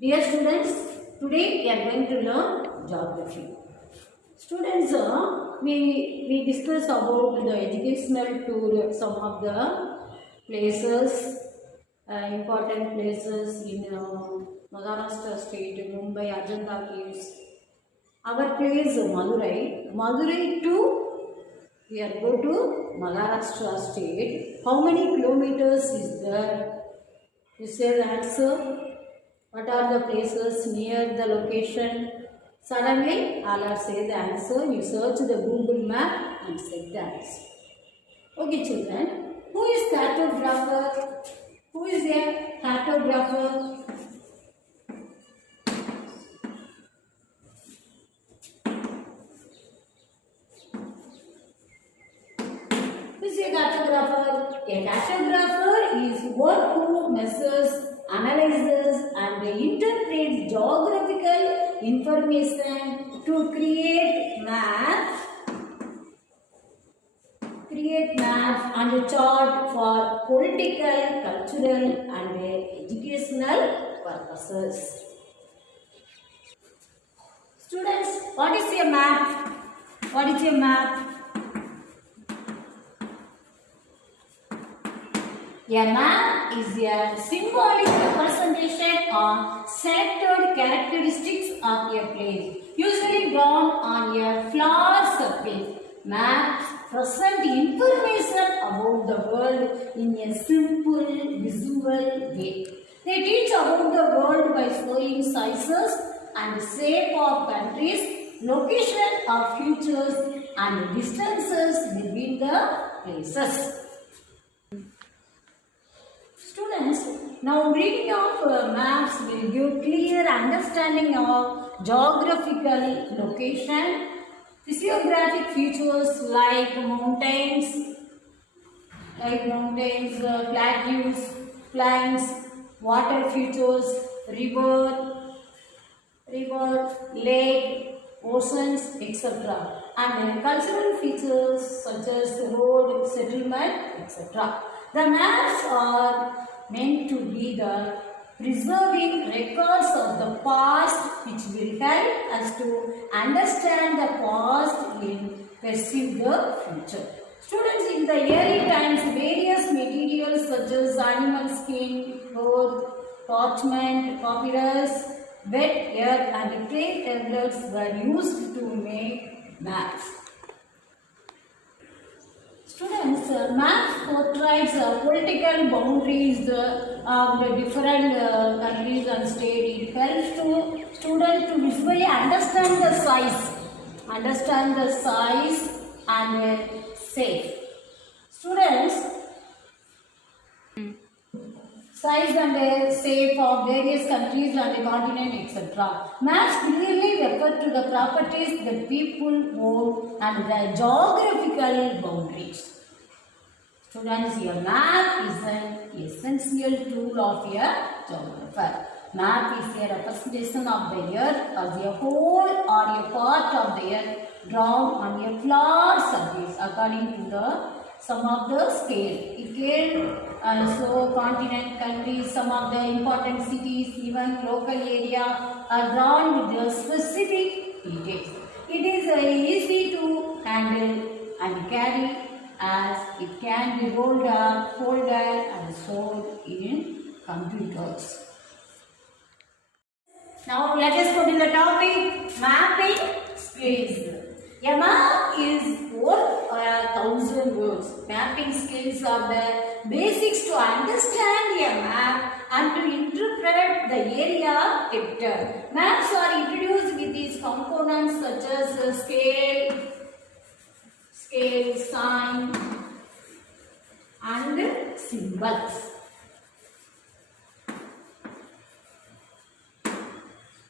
Dear students, today we are going to learn geography. Students, we discuss about the educational tour, some of the places, important places in Maharashtra state, Mumbai, Ajanta Caves. Our place Madurai. Madurai to we are go to Maharashtra state. How many kilometers is there? You say the answer. What are the places near the location? Suddenly, all are say the answer. You search the Google map and set the answer. Okay, children. Who is cartographer? Who is a cartographer? Who is a cartographer? A cartographer is one who measures, analyzes and interprets geographical information to create maps and a chart for political, cultural and educational purposes. Students, what is a map? What is a map? A map is a symbolic representation of selected characteristics of a place, usually drawn on a flat surface. Maps present information about the world in a simple visual way. They teach about the world by showing sizes and shape of countries, location of features and distances between the places. Students, now reading of maps will give clear understanding of geographical location, physiographic features like mountains, plateaus, plains, water features, river, lake, oceans, etc. And cultural features such as road, settlement, etc. The maps are meant to be the preserving records of the past which will help us to understand the past and perceive the future. Students, in the early times, various materials such as animal skin, cloth, parchment, papyrus, wet earth and clay tablets were used to make maps. Students, maps portrays political boundaries of the different countries and states. It helps to students to visually understand the size and shape. Students, size and shape of various countries and continents, etc. Maps clearly refer to the properties that people own and the geographical boundaries. Students, a map is an essential tool of a geographer. Map is a representation of the earth as a whole or a part of the earth drawn on a flat surface according to the some of the scale. It can show continent, countries, some of the important cities, even local area are drawn with the specific details. It is easy to handle and carry as it can be rolled up, folded and stored in computers. Now let us go to the topic mapping skills. A map is worth 1,000 words. Mapping skills are the basics to understand a map and to interpret the area picture. Maps are introduced with these components such as scale, sign and symbols.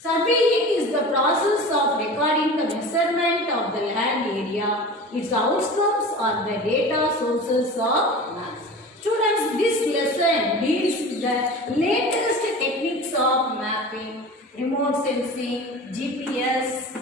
Surveying is the process of recording the measurement of the land area. Its outcomes are the data sources of maps. Students, this lesson deals with the latest techniques of mapping, remote sensing, GPS,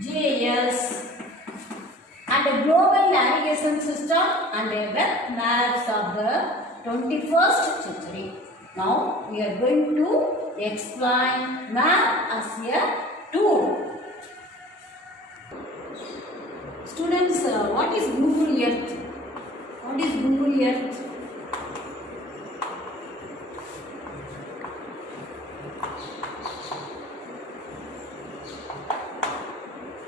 GIS, and a global navigation system and a web maps of the 21st century. Now we are going to explain map as a tool. Students, what is Google Earth? What is Google Earth?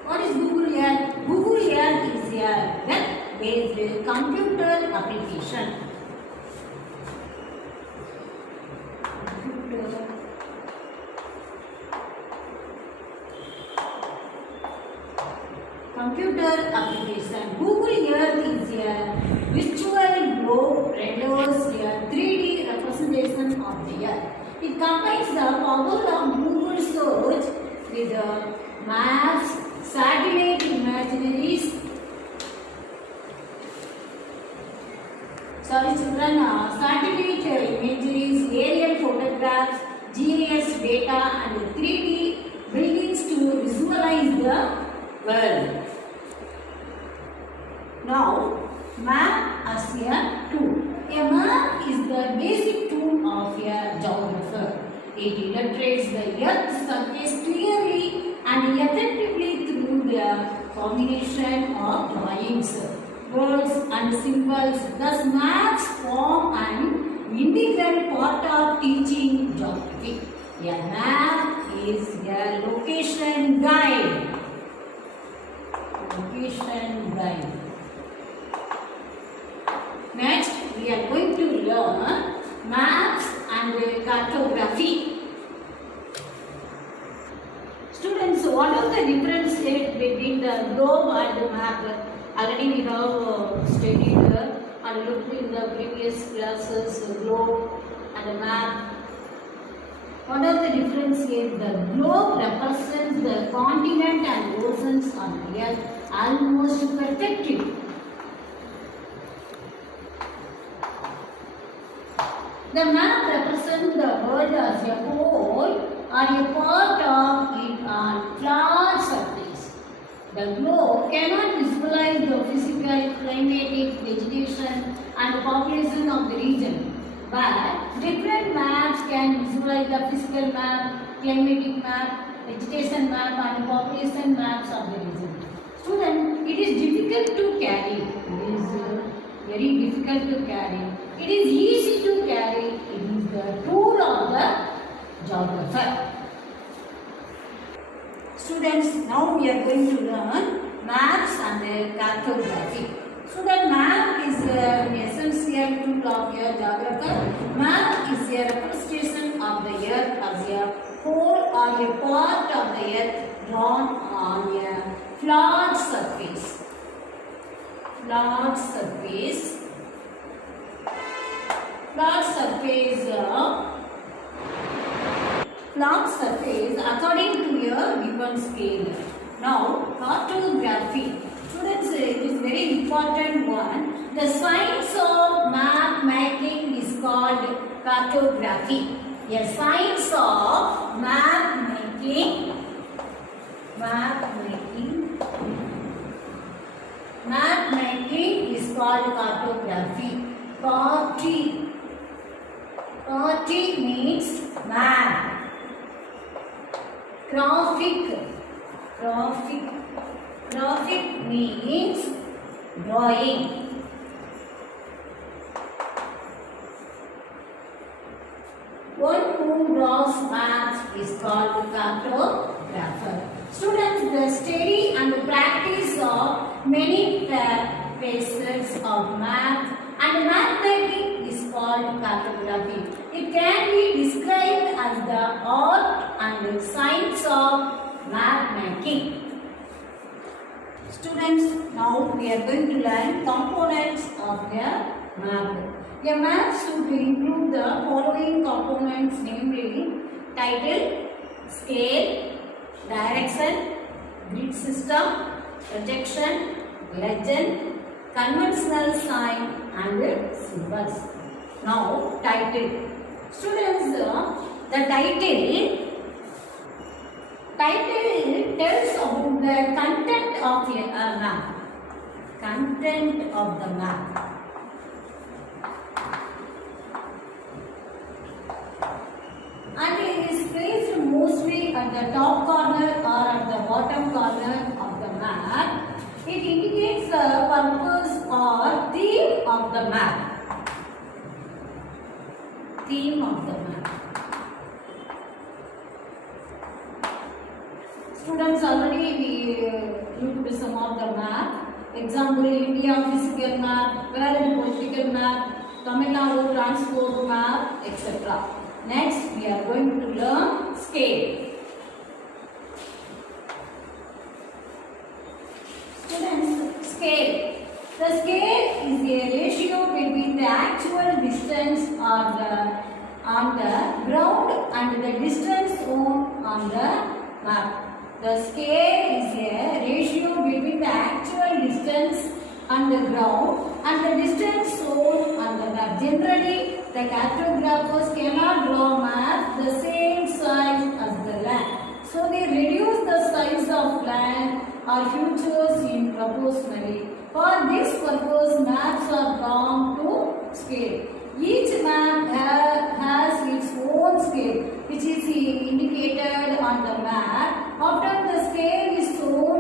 What is Google Earth? Google Earth is a web-based computer application. Computer application. Google Earth is a virtual globe renders a 3D representation of the Earth. It combines the power of Google search with maps, satellite imageries. Sorry children, satellite imageries, aerial photographs, GIS data and 3D buildings to visualize the world. Now, map as a tool. A map is the basic tool of a geographer. It illustrates the Earth's surface clearly and effectively through the combination of drawings, words and symbols. Thus, maps form an integral part of teaching geography. A map is a location guide. Location guide. Next, we are going to learn maps and cartography. Students, what are the differences between the globe and the map? Already we have studied and looked in the previous classes, globe and the map. What are the differences here? The globe represents the continent and oceans on the earth almost perfectly. The map represents the world as a whole or a part of it on flat surface. The globe cannot visualize the physical, climatic, vegetation and population of the region. But different maps can visualize the physical map, climatic map, vegetation map and population maps of the region. Student, it is difficult to carry. It is very difficult to carry. It is easy to carry. It is the tool of the geographer. Students, now we are going to learn maps and cartography. So the map is an essential tool of your geographer. Map is a representation of the earth as a whole or a part of the earth drawn on a flat surface. Flat surface. Flat surface according to a given scale. Now, cartography. Students, it is very important one. The science of map making is called cartography. A science of map making is called cartography. Carti means map. Graphic means drawing. One who draws maps is called cartographer. Students, the study and practice of many phases of math and map making is called cartography. It can be described as the art and science of map making. Students, now we are going to learn components of a map. A map should include the following components, namely title, scale, direction, grid system, projection, legend, conventional sign and symbols. Now, title. Students, the title tells about the content of a map. Content of the map. And at the top corner or at the bottom corner of the map. It indicates the purpose or theme of the map. Theme of the map. Students, already we looked some of the map. Example, India physical map, world political map, Tamil Nadu transport map, etc. Next, we are going to learn scale. Students, scale. The scale is a ratio between the actual distance on the ground and the distance shown on the map. The scale is a ratio between the actual distance on the ground and the distance shown on the map. Generally, the cartographers cannot draw map the same size as the land. So they reduce the size of land or features in proportionally. For this purpose, maps are drawn to scale. Each map has its own scale, which is indicated on the map. Often the scale is shown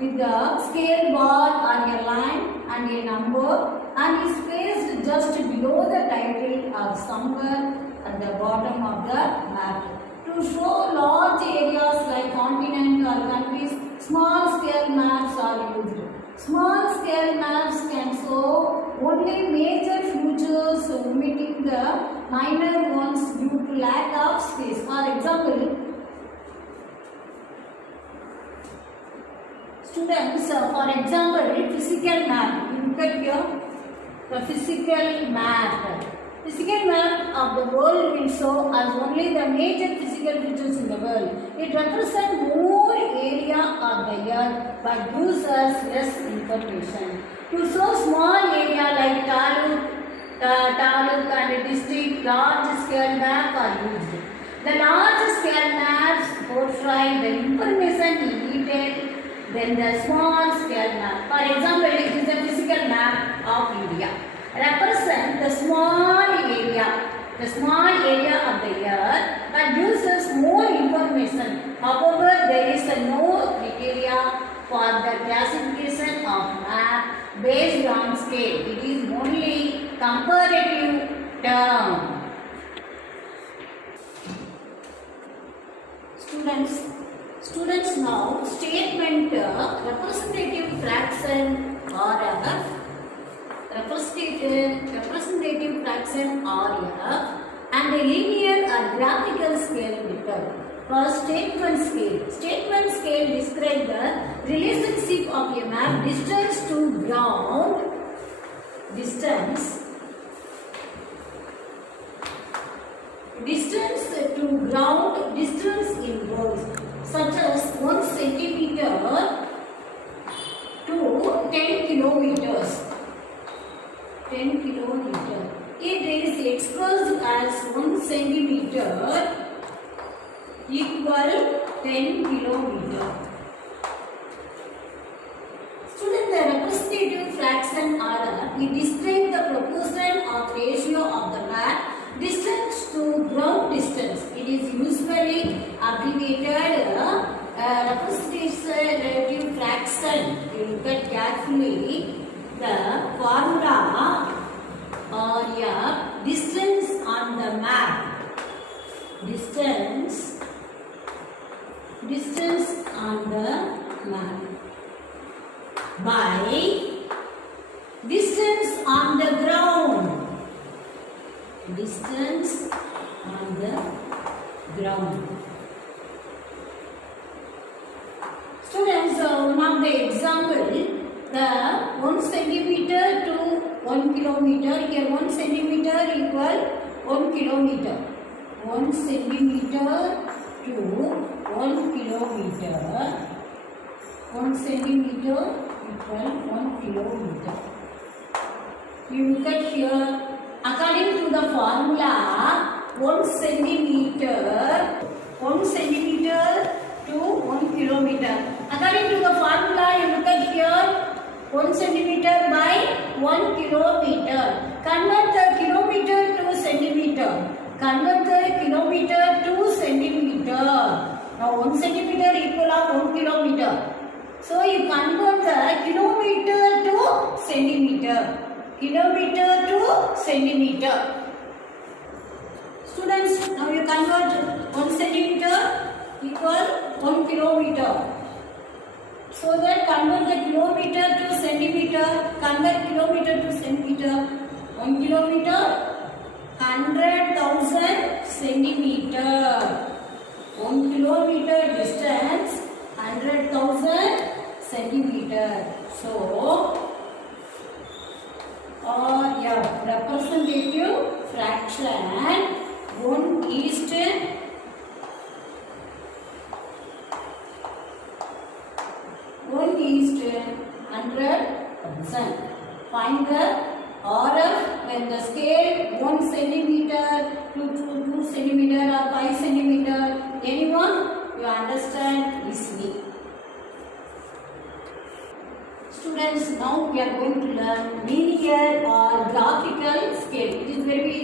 with the scale bar on a line and a number and is placed just below the title or somewhere at the bottom of the map. To show large areas like continent or countries, small scale maps are used. Small scale maps can show only major features, omitting the minor ones due to lack of space. For example, students, for example, physical map. You look at here, the physical map. Physical map of the world will show as only the major physical features in the world. It represents more area of the earth but gives us less information. To show small area like taluk and district, large scale map are used. The large scale maps portray the information in detail than the small scale map. For example, it is a physical map of India. Represent the small area of the earth but gives us more information. However, there is no criteria for the classification of map based on scale. It is only comparative term. Students now statement representative fraction or a representative fraction area and a linear or graphical scale method. For statement scale. Statement scale describes the relationship of a map distance to ground, distance in words such as 1 centimeter to 10 kilometers. 10 kilometer. It is expressed as 1 centimeter equal 10 kilometer. Student, the representative fraction order, it describes the proportion of ratio of the map distance to ground distance. It is usually abbreviated representative fraction. You look at carefully. The formula or distance on the map. Distance on the map by distance on the ground. Distance on the ground. Students, one of the example. The 1 centimeter to 1 kilometer. Here 1 centimeter equal 1 kilometer. 1 centimeter to 1 kilometer. 1 centimeter equal 1 kilometer. You look at here. According to the formula, 1 centimeter to 1 kilometer. According to the formula, you look at here. 1 centimeter by 1 kilometer. Convert the kilometer to centimeter. Convert the kilometer to centimeter. Now 1 centimeter equal of 1 kilometer. So you convert the kilometer to centimeter. Kilometer to centimeter. Students, now you convert 1 centimeter equal 1 kilometer. So that convert the kilometer to centimeter. Convert kilometer to centimeter. 1 kilometer 100,000 centimeter. 1 kilometer distance 100,000 centimeter. So, or yeah, representative fraction 1 is to 100,000. Find the RF when the scale 1 centimeter to 2 centimeter or 5 centimeter. Anyone? You understand easily. Students, now we are going to learn linear or graphical scale. It is very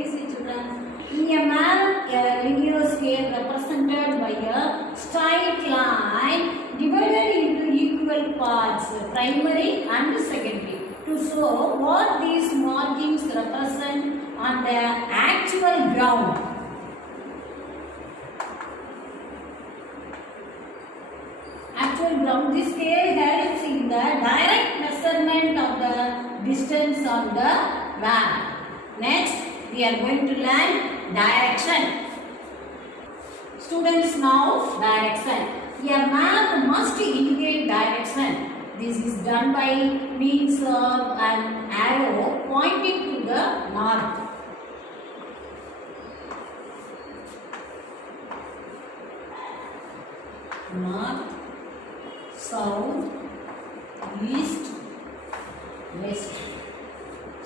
easy, children. In a map, a linear scale represented by a straight line divided into equal parts, primary and secondary, to show what these markings represent on the actual ground. Ground. This scale helps in the direct measurement of the distance on the map. Next, we are going to learn direction. Students, now direction. A map must indicate direction. This is done by means of an arrow pointing to the north. North, south, east, west.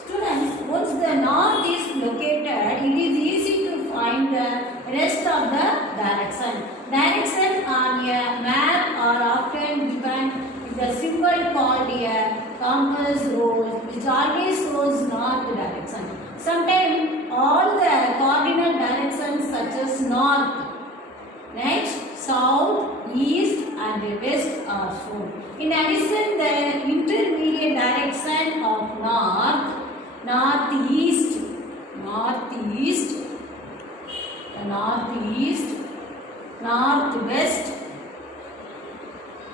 Students, once the north is located, it is easy to find the rest of the direction. Direction on a map are often given with the symbol called a compass rose, which always shows north direction. Sometimes all the cardinal directions such as north, next south, east and west are shown. In addition, the intermediate direction of north, northeast, northeast, northeast, northwest,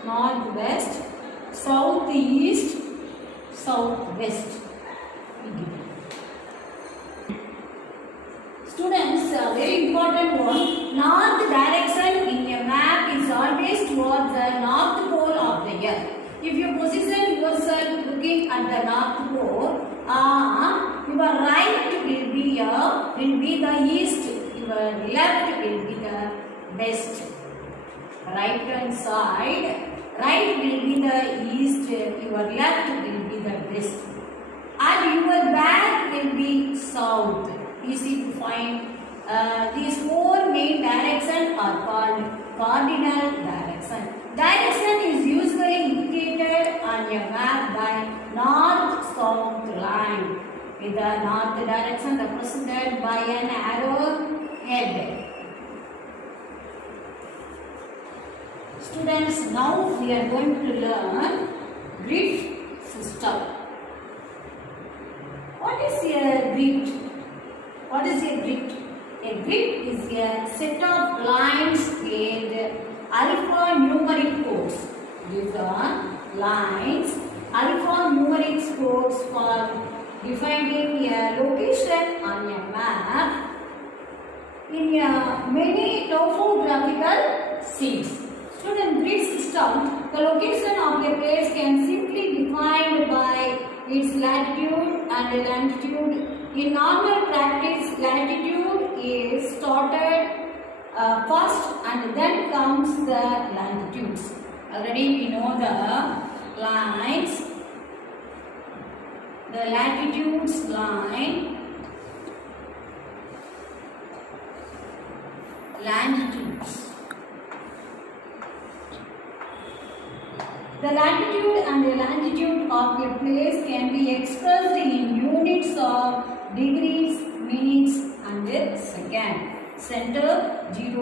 northwest, southeast, southwest. Students, a very important one. North direction in a map is always towards the north pole of the earth. If you position yourself looking at the north pole, your right will be the east, your left will be the west. Right hand side, right will be the east, your left will be the west. And your back will be south. Easy to find. These four main directions are called cardinal direction. Direction is usually indicated on a map by north-south line, with the north direction represented by an arrow head. Students, now we are going to learn grid system. What is a grid? What is a grid? A grid is a set of lines with alphanumeric codes. These are lines, alphanumeric codes for defining a location on a map in many topographical sheets. Student, grid system, the location of a place can simply be defined by its latitude and longitude. In normal practice, latitude is started first and then comes the longitudes. Already we know the lines, the latitudes line, longitudes. The latitude and the longitude of a place can be expressed in units of degrees, minutes and second. Center 0